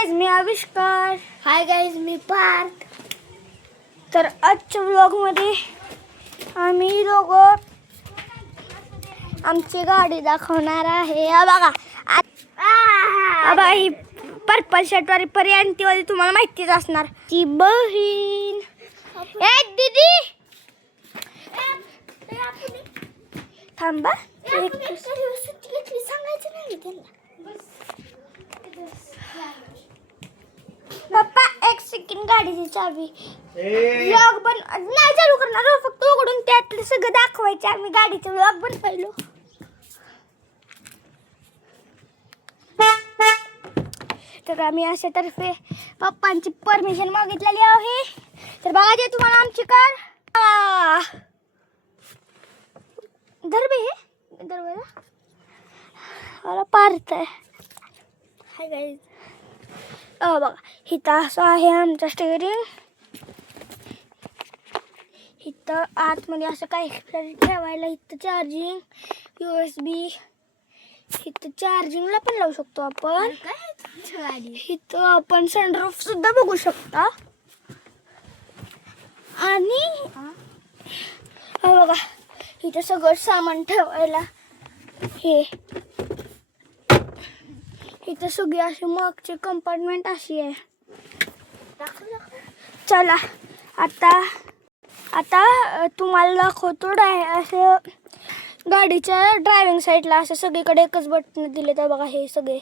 Guys, मी आविष्कार. Hi guys, मी पार्थ. तर आजच्या व्लॉगमध्ये आम्ही दोघं आमची गाडी दाखवणार आहे. हा बघा, बाबा ही पर्पल शर्टवाली पर्यंतीवाली तुम्हाला माहितीच असणार, ती बहीण. ए दीदी थांबा, सांगायचं नाही त्यांना. पप्पा एक सेकंड, गाडीची चावी. व्लॉग पण नाही चालू करणार, फक्त उघडून त्यातलं सगळं दाखवायचं. आम्ही गाडीचं व्लॉग पण पाहिलो. तर आम्ही अशा तर्फे पप्पांची परमिशन मागितलेली आहे. तर बघा जे तुम्हाला आमची कार दरबे हे दरवाजा पार्थ आहे. हाय गाईज, बघा इथं असं आहे आमचं स्टेअरिंग. इथं आतमध्ये असं काही ठेवायला, इथं चार्जिंग, USB, इथं चार्जिंगला पण लावू शकतो आपण. इथं आपण सनरूफ सुद्धा बघू शकता. आणि बघा इथं सगळं सामान ठेवायला, हे इथं सगळी अशी मागची कंपार्टमेंट अशी आहे. चला आता तुम्हाला दाखवतो. असं गाडीच्या ड्रायव्हिंग साईडला असं सगळीकडे एकच बटन दिले तर बघा हे सगळे.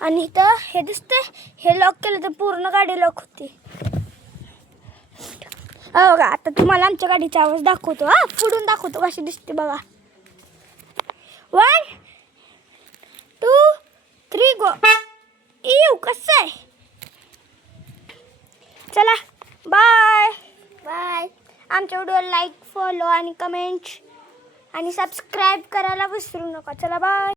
आणि इथं हे दिसतंय, हे लॉक केलं तर पूर्ण गाडी लॉक होती. बघा आता तुम्हाला आमच्या गाडीचा आवाज दाखवतो. पुढून दाखवतो कशी दिसते बघा. 1 2 3 गो. कसं आहे. चला बाय बाय. आमच्या व्हिडिओला लाईक, फॉलो आणि कमेंट आणि सबस्क्राईब करायला विसरू नका. चला बाय.